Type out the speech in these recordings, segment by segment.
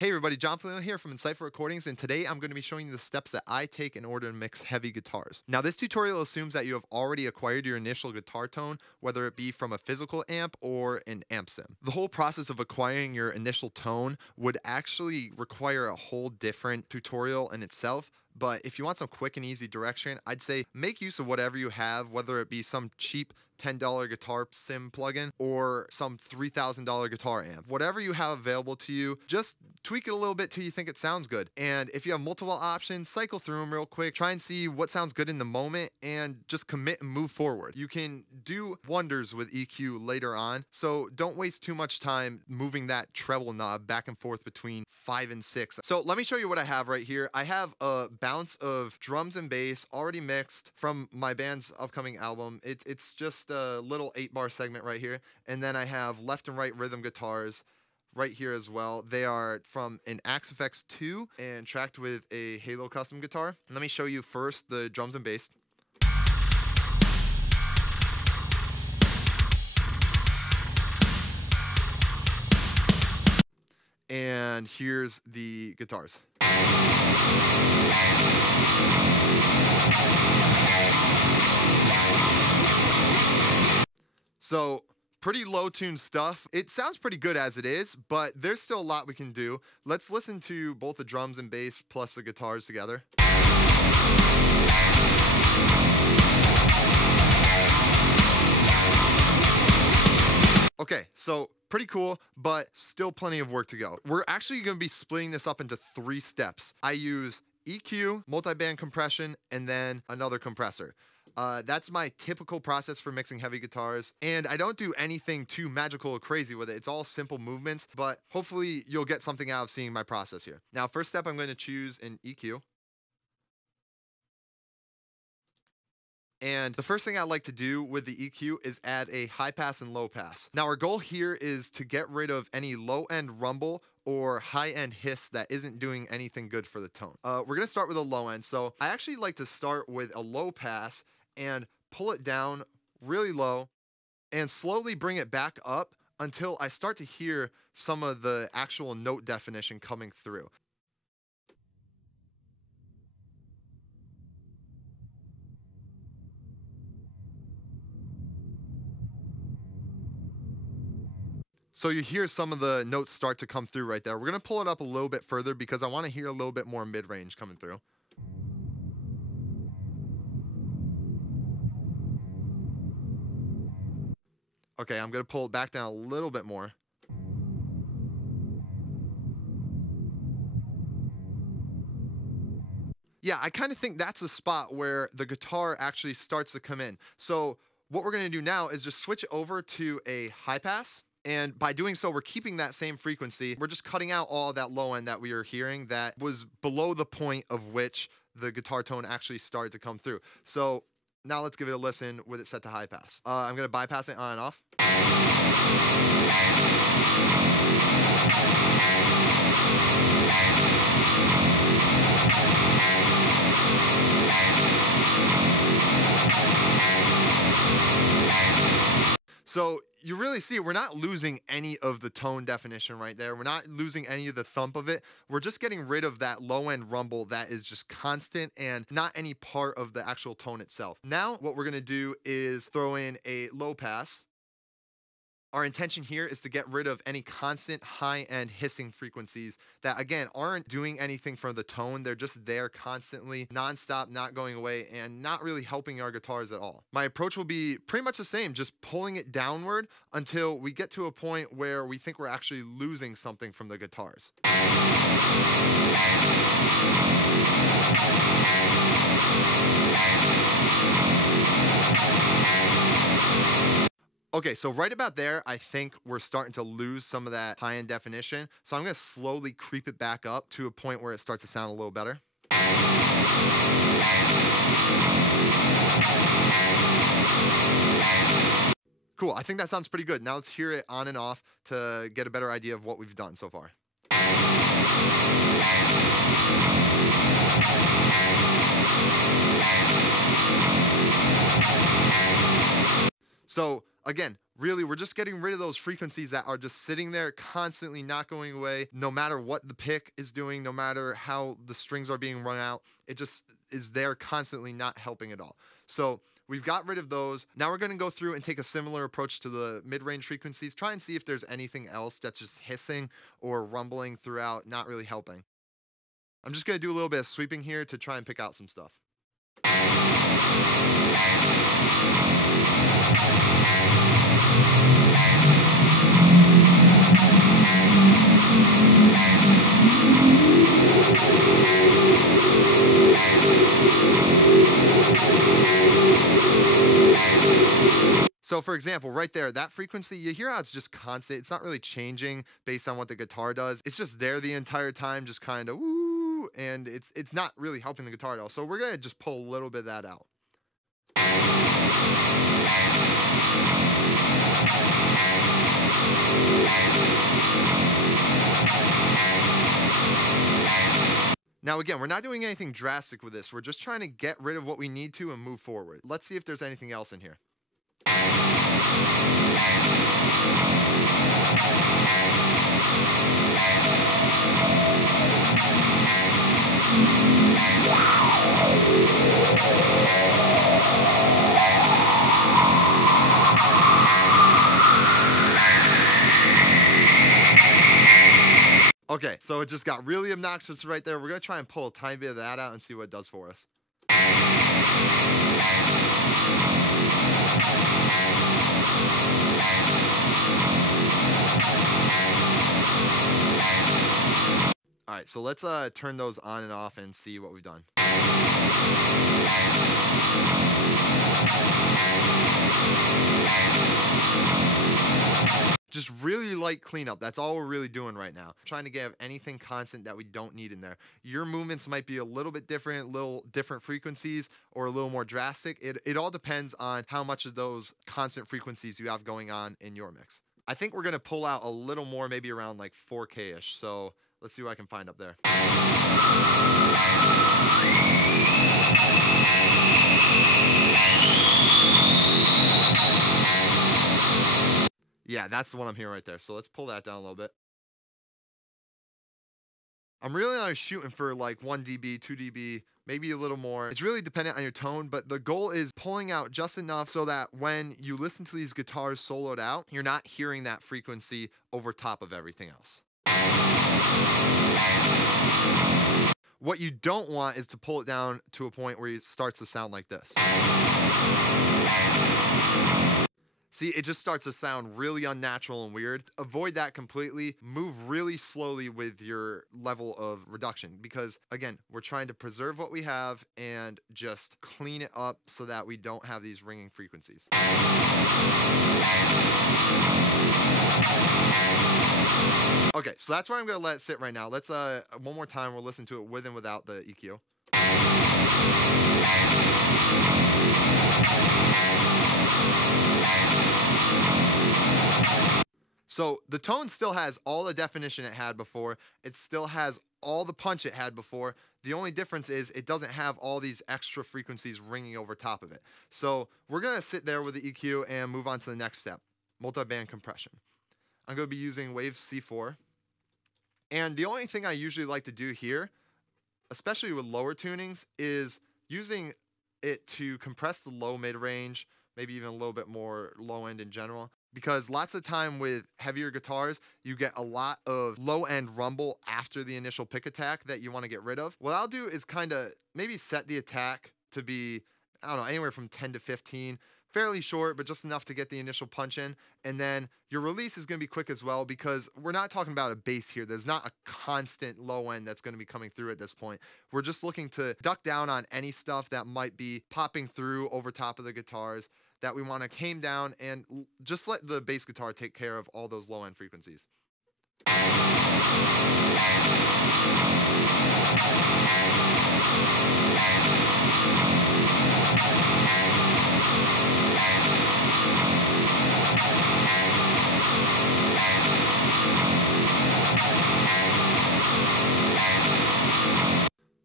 Hey everybody, John Flino here from Insightful Recordings, and today I'm going to be showing you the steps that I take in order to mix heavy guitars. Now this tutorial assumes that you have already acquired your initial guitar tone, whether it be from a physical amp or an amp sim. The whole process of acquiring your initial tone would actually require a whole different tutorial in itself, but if you want some quick and easy direction, I'd say make use of whatever you have, whether it be some cheap $10 guitar sim plugin or some $3,000 guitar amp. Whatever you have available to you, just tweak it a little bit till you think it sounds good. And if you have multiple options, cycle through them real quick, try and see what sounds good in the moment and just commit and move forward. You can do wonders with EQ later on, so don't waste too much time moving that treble knob back and forth between 5 and 6. So let me show you what I have right here. I have a bounce of drums and bass already mixed from my band's upcoming album. It's just a little 8-bar segment right here. And then I have left and right rhythm guitars right here as well. They are from an Axe FX 2 and tracked with a Halo custom guitar. Let me show you first the drums and bass. And here's the guitars. So pretty low tuned stuff. It sounds pretty good as it is, but there's still a lot we can do. Let's listen to both the drums and bass plus the guitars together. Okay, so pretty cool, but still plenty of work to go. We're actually going to be splitting this up into 3 steps. I use EQ, multi-band compression, and then another compressor. That's my typical process for mixing heavy guitars, and I don't do anything too magical or crazy with it. It's all simple movements, but hopefully you'll get something out of seeing my process here. Now, first step, I'm going to choose an EQ. And the first thing I like to do with the EQ is add a high pass and low pass. Now our goal here is to get rid of any low end rumble or high end hiss that isn't doing anything good for the tone. We're gonna start with a low end. So I actually like to start with a low pass and pull it down really low and slowly bring it back up until I start to hear some of the actual note definition coming through. So you hear some of the notes start to come through right there. We're gonna pull it up a little bit further because I wanna hear a little bit more mid-range coming through. Okay, I'm gonna pull it back down a little bit more. Yeah, I kind of think that's a spot where the guitar actually starts to come in. So what we're gonna do now is just switch over to a high pass. And by doing so, we're keeping that same frequency. We're just cutting out all that low end that we were hearing that was below the point of which the guitar tone actually started to come through. So now let's give it a listen with it set to high pass. I'm gonna bypass it on and off. So you really see we're not losing any of the tone definition right there. We're not losing any of the thump of it. We're just getting rid of that low end rumble that is just constant and not any part of the actual tone itself. Now what we're gonna do is throw in a low pass. Our intention here is to get rid of any constant high-end hissing frequencies that, again, aren't doing anything for the tone. They're just there constantly, nonstop, not going away, and not really helping our guitars at all. My approach will be pretty much the same, just pulling it downward until we get to a point where we think we're actually losing something from the guitars. Okay, so right about there, I think we're starting to lose some of that high-end definition. So I'm gonna slowly creep it back up to a point where it starts to sound a little better. Cool, I think that sounds pretty good. Now let's hear it on and off to get a better idea of what we've done so far. So again, Really, we're just getting rid of those frequencies that are just sitting there constantly not going away, no matter what the pick is doing, no matter how the strings are being rung out. It just is there constantly not helping at all. So we've got rid of those. Now we're going to go through and take a similar approach to the mid-range frequencies, try and see if there's anything else that's just hissing or rumbling throughout, not really helping. I'm just going to do a little bit of sweeping here to try and pick out some stuff. So for example, right there, that frequency, you hear how it's just constant. It's not really changing based on what the guitar does. It's just there the entire time, just kind of woo, and it's not really helping the guitar at all. So we're gonna just pull a little bit of that out. Now again, we're not doing anything drastic with this. We're just trying to get rid of what we need to and move forward. Let's see if there's anything else in here. Okay, so it just got really obnoxious right there. We're going to try and pull a tiny bit of that out and see what it does for us. All right, so let's turn those on and off and see what we've done. Just really light cleanup. That's all we're really doing right now. Trying to get anything constant that we don't need in there. Your movements might be a little bit different, little different frequencies, or a little more drastic. It all depends on how much of those constant frequencies you have going on in your mix. I think we're gonna pull out a little more, maybe around like 4K-ish. So let's see what I can find up there. Yeah, that's the one I'm hearing right there. So let's pull that down a little bit. I'm really only shooting for like 1 dB, 2 dB, maybe a little more. It's really dependent on your tone, but the goal is pulling out just enough so that when you listen to these guitars soloed out, you're not hearing that frequency over top of everything else. What you don't want is to pull it down to a point where it starts to sound like this. See, it just starts to sound really unnatural and weird. Avoid that completely. Move really slowly with your level of reduction because, again, we're trying to preserve what we have and just clean it up so that we don't have these ringing frequencies. Okay, so that's where I'm going to let it sit right now. Let's, one more time, we'll listen to it with and without the EQ. So the tone still has all the definition it had before. It still has all the punch it had before. The only difference is it doesn't have all these extra frequencies ringing over top of it. So we're going to sit there with the EQ and move on to the next step, multi-band compression. I'm going to be using Waves C4. And the only thing I usually like to do here, especially with lower tunings, is using it to compress the low mid-range, maybe even a little bit more low end in general. Because lots of time with heavier guitars, you get a lot of low end rumble after the initial pick attack that you want to get rid of. What I'll do is kind of maybe set the attack to be, I don't know, anywhere from 10 to 15. Fairly short, but just enough to get the initial punch in. And then your release is going to be quick as well because we're not talking about a bass here. There's not a constant low end that's going to be coming through at this point. We're just looking to duck down on any stuff that might be popping through over top of the guitars that we want to tame down and just let the bass guitar take care of all those low end frequencies.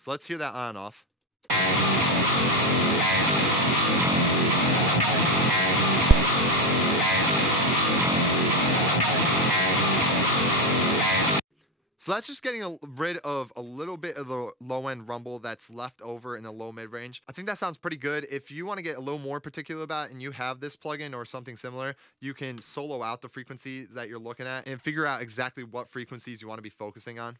So let's hear that on and off. So that's just getting rid of a little bit of the low end rumble that's left over in the low mid range. I think that sounds pretty good. If you want to get a little more particular about it and you have this plugin or something similar, you can solo out the frequency that you're looking at and figure out exactly what frequencies you want to be focusing on.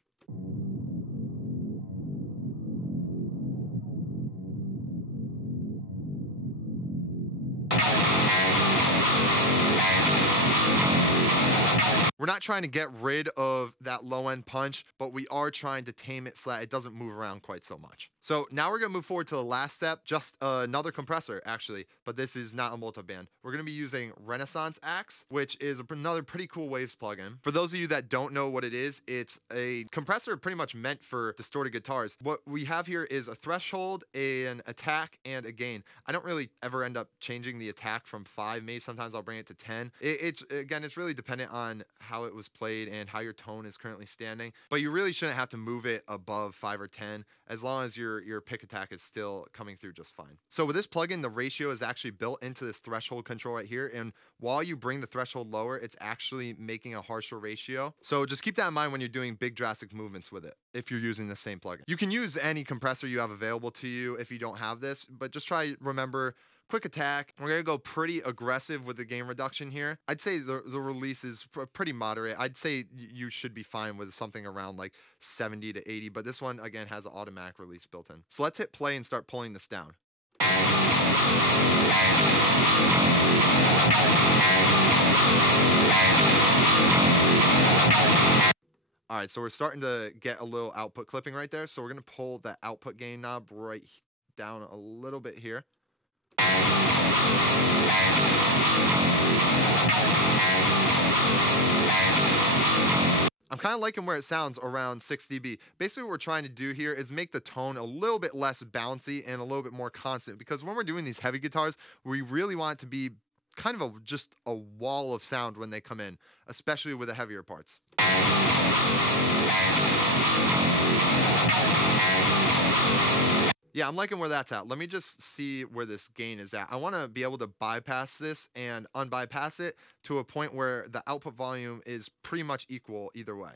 We're not trying to get rid of that low end punch, but we are trying to tame it so that it doesn't move around quite so much. So now we're gonna move forward to the last step, just another compressor actually, but this is not a multiband. We're gonna be using Renaissance Axe, which is another pretty cool Waves plugin. For those of you that don't know what it is, it's a compressor pretty much meant for distorted guitars. What we have here is a threshold, an attack, and a gain. I don't really ever end up changing the attack from 5, maybe sometimes I'll bring it to 10. It's really dependent on how it was played and how your tone is currently standing, but you really shouldn't have to move it above 5 or 10 as long as your pick attack is still coming through just fine. So with this plugin, the ratio is actually built into this threshold control right here, and while you bring the threshold lower, it's actually making a harsher ratio. So just keep that in mind when you're doing big drastic movements with it if you're using the same plugin. You can use any compressor you have available to you if you don't have this, but just remember quick attack. We're gonna go pretty aggressive with the gain reduction here. I'd say the release is pretty moderate. I'd say you should be fine with something around like 70 to 80, but this one again has an automatic release built in. So let's hit play and start pulling this down. All right, so we're starting to get a little output clipping right there. So we're gonna pull that output gain knob right down a little bit here. I'm kind of liking where it sounds around 6 dB. Basically what we're trying to do here is make the tone a little bit less bouncy and a little bit more constant, because when we're doing these heavy guitars, we really want it to be kind of just a wall of sound when they come in, especially with the heavier parts. Yeah, I'm liking where that's at. Let me just see where this gain is at. I want to be able to bypass this and unbypass it to a point where the output volume is pretty much equal either way.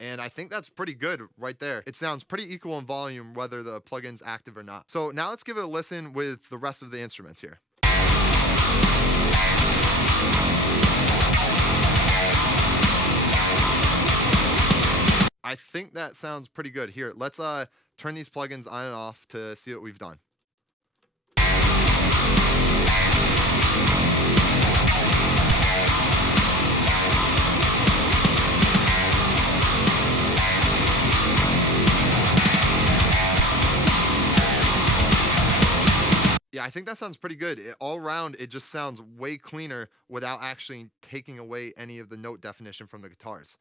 And I think that's pretty good right there. It sounds pretty equal in volume whether the plugin's active or not. So now let's give it a listen with the rest of the instruments here. I think that sounds pretty good. Here, let's turn these plugins on and off to see what we've done. Yeah, I think that sounds pretty good. All around, it just sounds way cleaner without actually taking away any of the note definition from the guitars.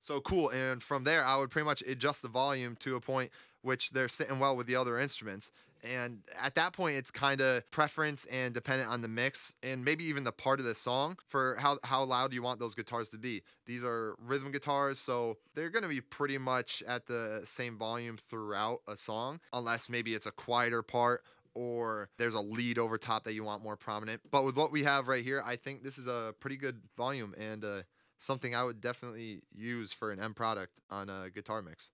So cool, and from there, I would pretty much adjust the volume to a point which they're sitting well with the other instruments. And at that point, it's kind of preference and dependent on the mix and maybe even the part of the song for how loud you want those guitars to be. These are rhythm guitars, so they're going to be pretty much at the same volume throughout a song, unless maybe it's a quieter part or there's a lead over top that you want more prominent. But with what we have right here, I think this is a pretty good volume and something I would definitely use for an end product on a guitar mix.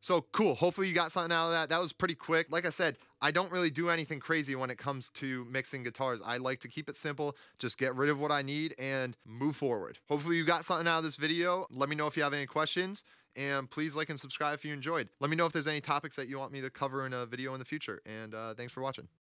So cool. Hopefully you got something out of that. That was pretty quick. Like I said, I don't really do anything crazy when it comes to mixing guitars. I like to keep it simple, just get rid of what I need and move forward. Hopefully you got something out of this video. Let me know if you have any questions, and please like and subscribe if you enjoyed. Let me know if there's any topics that you want me to cover in a video in the future, and thanks for watching.